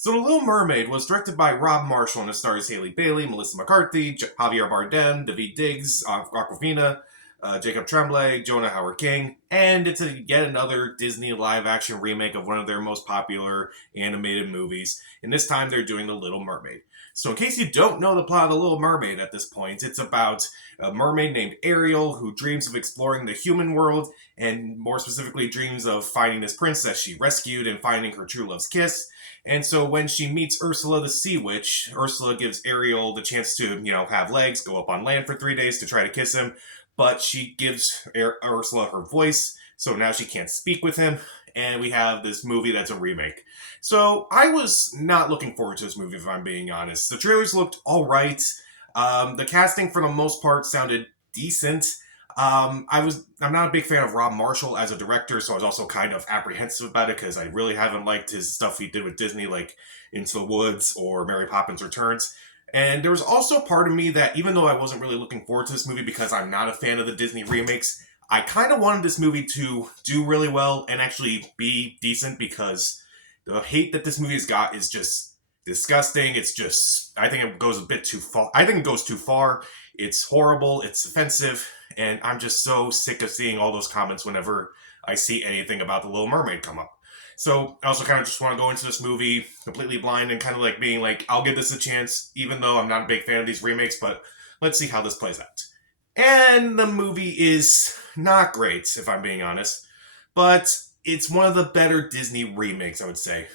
So The Little Mermaid was directed by Rob Marshall and it stars Haley Bailey, Melissa McCarthy, Javier Bardem, David Diggs, Aquafina, Jacob Tremblay, Jonah Howard King, and it's yet another Disney live-action remake of one of their most popular animated movies. And this time they're doing The Little Mermaid. So in case you don't know the plot of The Little Mermaid at this point, it's about a mermaid named Ariel who dreams of exploring the human world and more specifically dreams of finding this princess she rescued and finding her true love's kiss. And so when she meets Ursula the Sea Witch, Ursula gives Ariel the chance to, have legs, go up on land for 3 days to try to kiss him. But she gives Ursula her voice, so now she can't speak with him. And we have this movie that's a remake. So I was not looking forward to this movie, if I'm being honest. The trailers looked all right. The casting, for the most part, sounded decent. I'm not a big fan of Rob Marshall as a director, so I was also kind of apprehensive about it because I really haven't liked his stuff he did with Disney, like Into the Woods or Mary Poppins Returns. And there was also part of me that, even though I wasn't really looking forward to this movie because I'm not a fan of the Disney remakes, I kind of wanted this movie to do really well and actually be decent because the hate that this movie has got is just disgusting. It's just, I think it goes a bit too far. I think it goes too far. It's horrible. It's offensive. And I'm just so sick of seeing all those comments whenever I see anything about The Little Mermaid come up. So I also kind of just want to go into this movie completely blind and kind of like being like, I'll give this a chance, even though I'm not a big fan of these remakes, but let's see how this plays out. And the movie is not great, if I'm being honest, but it's one of the better Disney remakes, I would say.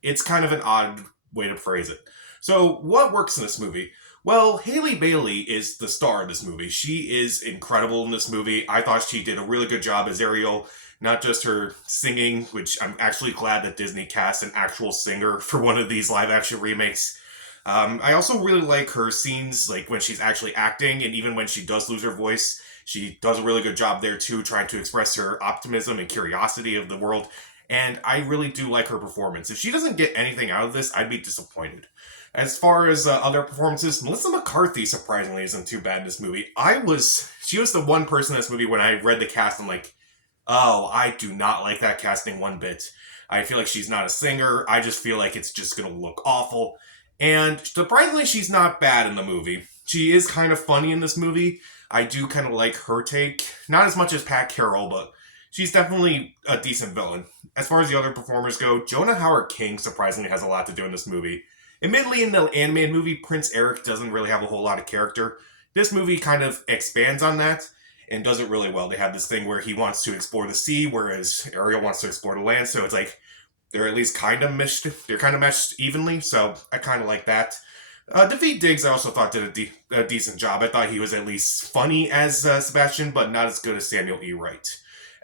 It's kind of an odd way to phrase it. So what works in this movie? Well, Haley Bailey is the star of this movie. She is incredible in this movie. I thought she did a really good job as Ariel. Not just her singing, which I'm actually glad that Disney cast an actual singer for one of these live action remakes. I also really like her scenes, like when she's actually acting, and even when she does lose her voice, she does a really good job there too, trying to express her optimism and curiosity of the world. And I really do like her performance. If she doesn't get anything out of this, I'd be disappointed. As far as other performances, Melissa McCarthy surprisingly isn't too bad in this movie. She was the one person in this movie when I read the cast, I'm like, oh, I do not like that casting one bit. I feel like she's not a singer. I just feel like it's just going to look awful. And surprisingly, she's not bad in the movie. She is kind of funny in this movie. I do kind of like her take. Not as much as Pat Carroll, but she's definitely a decent villain. As far as the other performers go, Jonah Howard King surprisingly has a lot to do in this movie. Admittedly, in the animated movie, Prince Eric doesn't really have a whole lot of character. This movie kind of expands on that and does it really well. They have this thing where he wants to explore the sea, whereas Ariel wants to explore the land. So it's like they're at least kind of meshed. They're kind of meshed evenly. So I kind of like that. David Diggs, I also thought did a decent job. I thought he was at least funny as Sebastian, but not as good as Samuel E. Wright.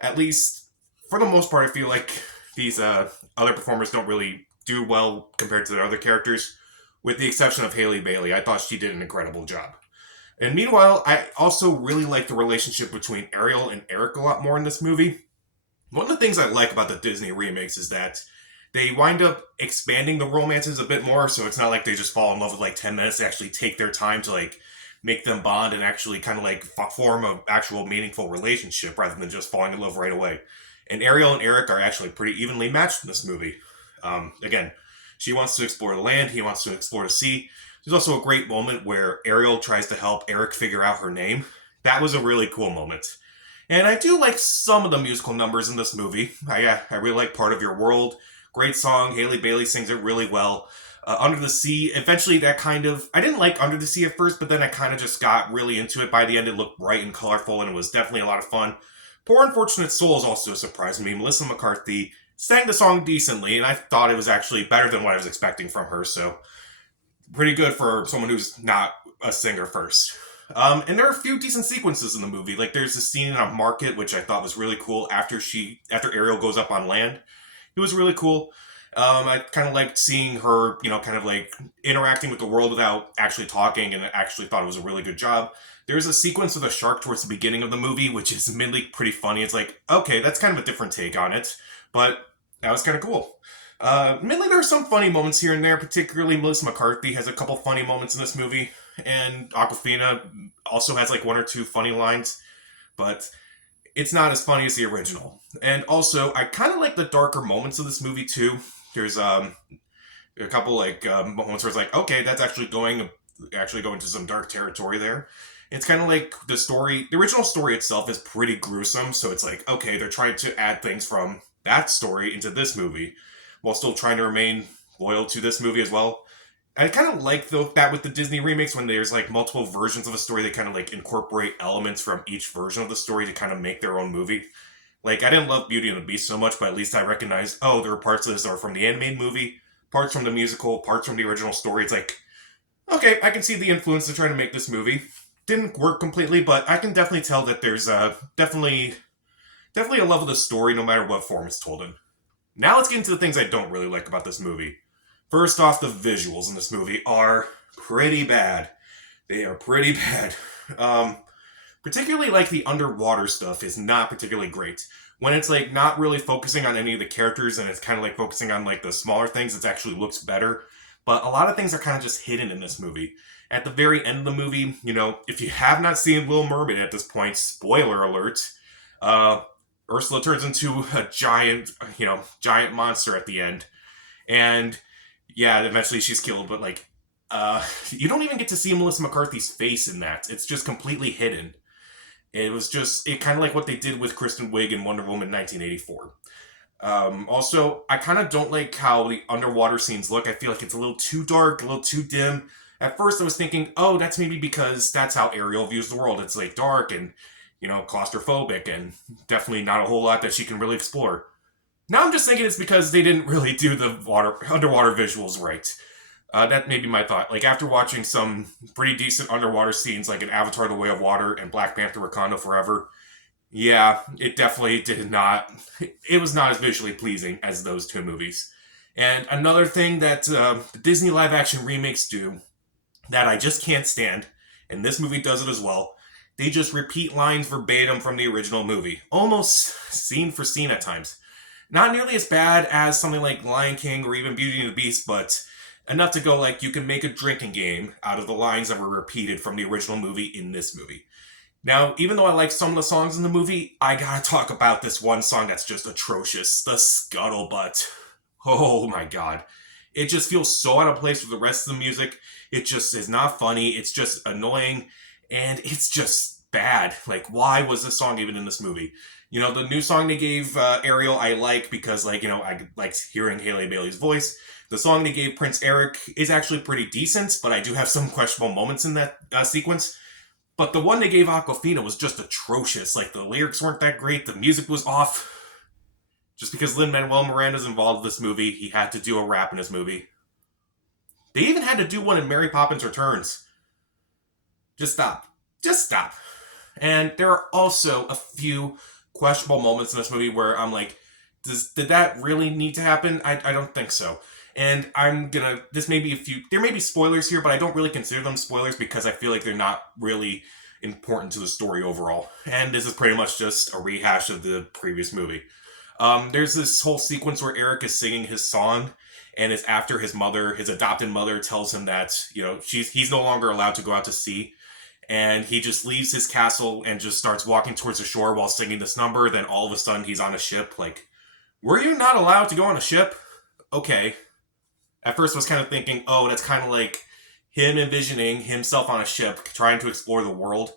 At least for the most part, I feel like these other performers don't really do well compared to their other characters, with the exception of Haley Bailey. I thought she did an incredible job. And meanwhile, I also really like the relationship between Ariel and Eric a lot more in this movie. One of the things I like about the Disney remakes is that they wind up expanding the romances a bit more, so it's not like they just fall in love with like 10 minutes. They actually take their time to like make them bond and actually kind of like form an actual meaningful relationship rather than just falling in love right away. And Ariel and Eric are actually pretty evenly matched in this movie. Again, she wants to explore the land, he wants to explore the sea. There's also a great moment where Ariel tries to help Eric figure out her name. That was a really cool moment. And I do like some of the musical numbers in this movie. I really like Part of Your World. Great song. Haley Bailey sings it really well. Under the Sea, eventually that kind of... I didn't like Under the Sea at first, but then I kind of just got really into it. By the end, it looked bright and colorful, and it was definitely a lot of fun. Poor Unfortunate Soul is also a surprise to me. Melissa McCarthy sang the song decently, and I thought it was actually better than what I was expecting from her, so pretty good for someone who's not a singer first. And there are a few decent sequences in the movie. Like there's a scene in a market, which I thought was really cool after Ariel goes up on land. It was really cool. I kind of liked seeing her, kind of like interacting with the world without actually talking, and I actually thought it was a really good job. There's a sequence with a shark towards the beginning of the movie, which is admittedly pretty funny. It's like, okay, that's kind of a different take on it, but that was kind of cool. Admittedly, there are some funny moments here and there, particularly Melissa McCarthy has a couple funny moments in this movie, and Aquafina also has like one or two funny lines, but it's not as funny as the original. And also, I kind of like the darker moments of this movie too. There's A couple like moments where it's like, okay, that's actually going to some dark territory there. It's kind of like the original story itself is pretty gruesome, so it's like, okay, they're trying to add things from that story into this movie while still trying to remain loyal to this movie as well. I kind of like that with the Disney remakes when there's like multiple versions of a story, they kind of like incorporate elements from each version of the story to kind of make their own movie. Like, I didn't love Beauty and the Beast so much, but at least I recognized, oh, there are parts of this that are from the animated movie, parts from the musical, parts from the original story. It's like, okay, I can see the influence to try to make this movie. Didn't work completely, but I can definitely tell that there's definitely a love of the story no matter what form it's told in. Now let's get into the things I don't really like about this movie. First off, the visuals in this movie are pretty bad. They are pretty bad. Particularly like the underwater stuff is not particularly great. When it's like not really focusing on any of the characters and it's kind of like focusing on like the smaller things, it actually looks better. But a lot of things are kind of just hidden in this movie. At the very end of the movie, if you have not seen Little Mermaid at this point, spoiler alert, uh, Ursula turns into a giant monster at the end. And yeah, eventually she's killed, but like, you don't even get to see Melissa McCarthy's face in that. It's just completely hidden. It kind of like what they did with Kristen Wiig in Wonder Woman 1984. Also, I kind of don't like how the underwater scenes look. I feel like it's a little too dark, a little too dim. At first I was thinking, oh, that's maybe because that's how Ariel views the world. It's like dark and, claustrophobic and definitely not a whole lot that she can really explore. Now I'm just thinking it's because they didn't really do the underwater visuals right. That may be my thought. Like, after watching some pretty decent underwater scenes, like in Avatar: The Way of Water and Black Panther: Wakanda Forever, yeah, it definitely did not. It was not as visually pleasing as those two movies. And another thing that the Disney live-action remakes do that I just can't stand, and this movie does it as well, they just repeat lines verbatim from the original movie, almost scene for scene at times. Not nearly as bad as something like Lion King or even Beauty and the Beast, but enough to go like you can make a drinking game out of the lines that were repeated from the original movie in this movie. Now, even though I like some of the songs in the movie, I gotta talk about this one song that's just atrocious, the Scuttlebutt. Oh my god. It just feels so out of place with the rest of the music. It just is not funny, it's just annoying, and it's just bad. Like, why was this song even in this movie? The new song they gave Ariel, I like because, I like hearing Haley Bailey's voice. The song they gave Prince Eric is actually pretty decent, but I do have some questionable moments in that sequence. But the one they gave Aquafina was just atrocious. Like, the lyrics weren't that great, the music was off. Just because Lin-Manuel Miranda's involved in this movie, he had to do a rap in his movie. They even had to do one in Mary Poppins Returns. Just stop. Just stop. And there are also a few questionable moments in this movie where I'm like, did that really need to happen? I don't think so. And there may be spoilers here, but I don't really consider them spoilers because I feel like they're not really important to the story overall. And this is pretty much just a rehash of the previous movie. There's this whole sequence where Eric is singing his song, and it's after his adopted mother tells him that, he's no longer allowed to go out to sea. And he just leaves his castle and just starts walking towards the shore while singing this number. Then all of a sudden he's on a ship. Like, were you not allowed to go on a ship? Okay. At first I was kind of thinking, oh, that's kind of like him envisioning himself on a ship, trying to explore the world.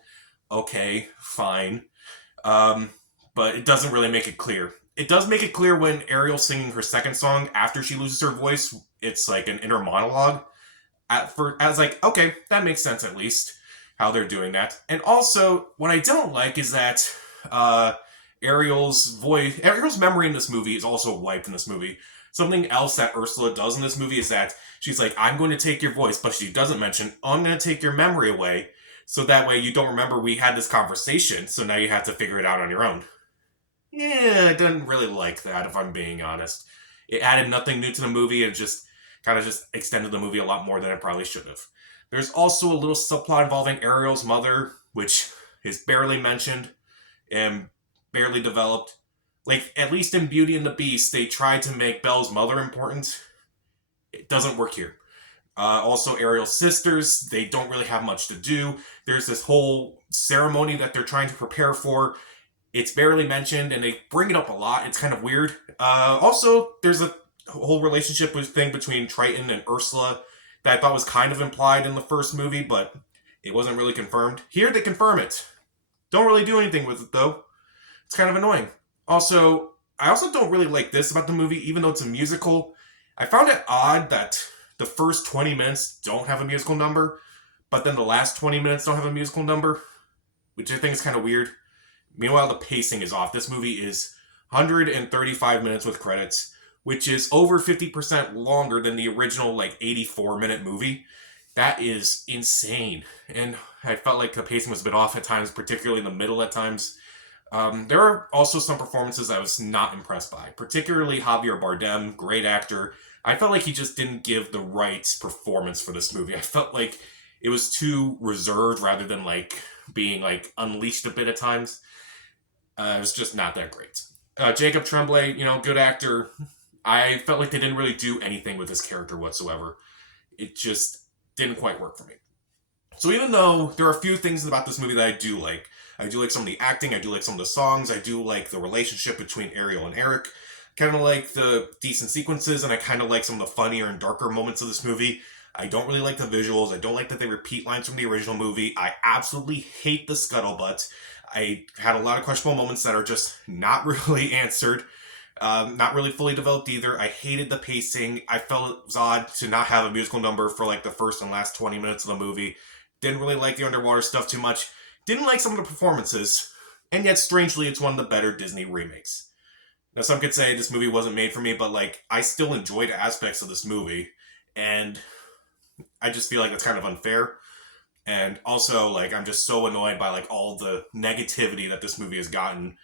Okay, fine. But it doesn't really make it clear. It does make it clear when Ariel's singing her second song after she loses her voice. It's like an inner monologue. I was like, okay, that makes sense at least, how they're doing that. And also, what I don't like is that Ariel's memory in this movie is also wiped in this movie. Something else that Ursula does in this movie is that she's like, I'm going to take your voice, but she doesn't mention, I'm going to take your memory away, so that way you don't remember we had this conversation, so now you have to figure it out on your own. Yeah, I didn't really like that, if I'm being honest. It added nothing new to the movie, and just kind of just extended the movie a lot more than it probably should have. There's also a little subplot involving Ariel's mother, which is barely mentioned and barely developed. Like, at least in Beauty and the Beast, they tried to make Belle's mother important. It doesn't work here. Also, Ariel's sisters, they don't really have much to do. There's this whole ceremony that they're trying to prepare for. It's barely mentioned, and they bring it up a lot. It's kind of weird. Also, there's a whole relationship thing between Triton and Ursula that I thought was kind of implied in the first movie, but it wasn't really confirmed. Here they confirm it. Don't really do anything with it though. It's kind of annoying. Also, I also don't really like this about the movie, even though it's a musical. I found it odd that the first 20 minutes don't have a musical number, but then the last 20 minutes don't have a musical number, which I think is kind of weird. Meanwhile, the pacing is off. This movie is 135 minutes with credits, which is over 50% longer than the original, like, 84-minute movie. That is insane. And I felt like the pacing was a bit off at times, particularly in the middle at times. There are also some performances I was not impressed by, particularly Javier Bardem, great actor. I felt like he just didn't give the right performance for this movie. I felt like it was too reserved rather than like being like unleashed a bit at times. It was just not that great. Jacob Tremblay, good actor. I felt like they didn't really do anything with this character whatsoever. It just didn't quite work for me. So even though there are a few things about this movie that I do like some of the acting, I do like some of the songs, I do like the relationship between Ariel and Eric, kind of like the decent sequences, and I kind of like some of the funnier and darker moments of this movie. I don't really like the visuals. I don't like that they repeat lines from the original movie. I absolutely hate the scuttlebutt. I had a lot of questionable moments that are just not really answered. Not really fully developed either. I hated the pacing. I felt it was odd to not have a musical number for like the first and last 20 minutes of the movie. Didn't really like the underwater stuff too much. Didn't like some of the performances. And yet, strangely, it's one of the better Disney remakes. Now, some could say this movie wasn't made for me, but like, I still enjoyed aspects of this movie. And I just feel like it's kind of unfair. And also, like, I'm just so annoyed by like all the negativity that this movie has gotten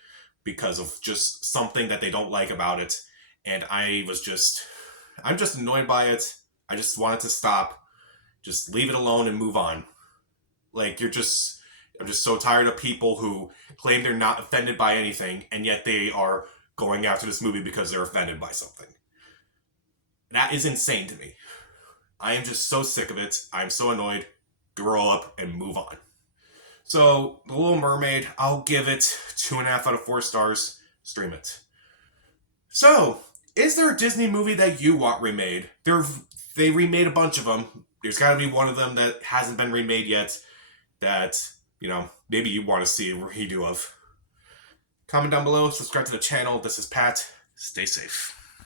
because of just something that they don't like about it. And I'm just annoyed by it. I just want it to stop. Just leave it alone and move on. Like, I'm just so tired of people who claim they're not offended by anything, and yet they are going after this movie because they're offended by something. That is insane to me. I am just so sick of it. I'm so annoyed. Grow up and move on. So, The Little Mermaid, I'll give it 2.5 out of 4 stars. Stream it. So, is there a Disney movie that you want remade? They remade a bunch of them. There's got to be one of them that hasn't been remade yet that, maybe you want to see a redo of. Comment down below, subscribe to the channel. This is Pat. Stay safe.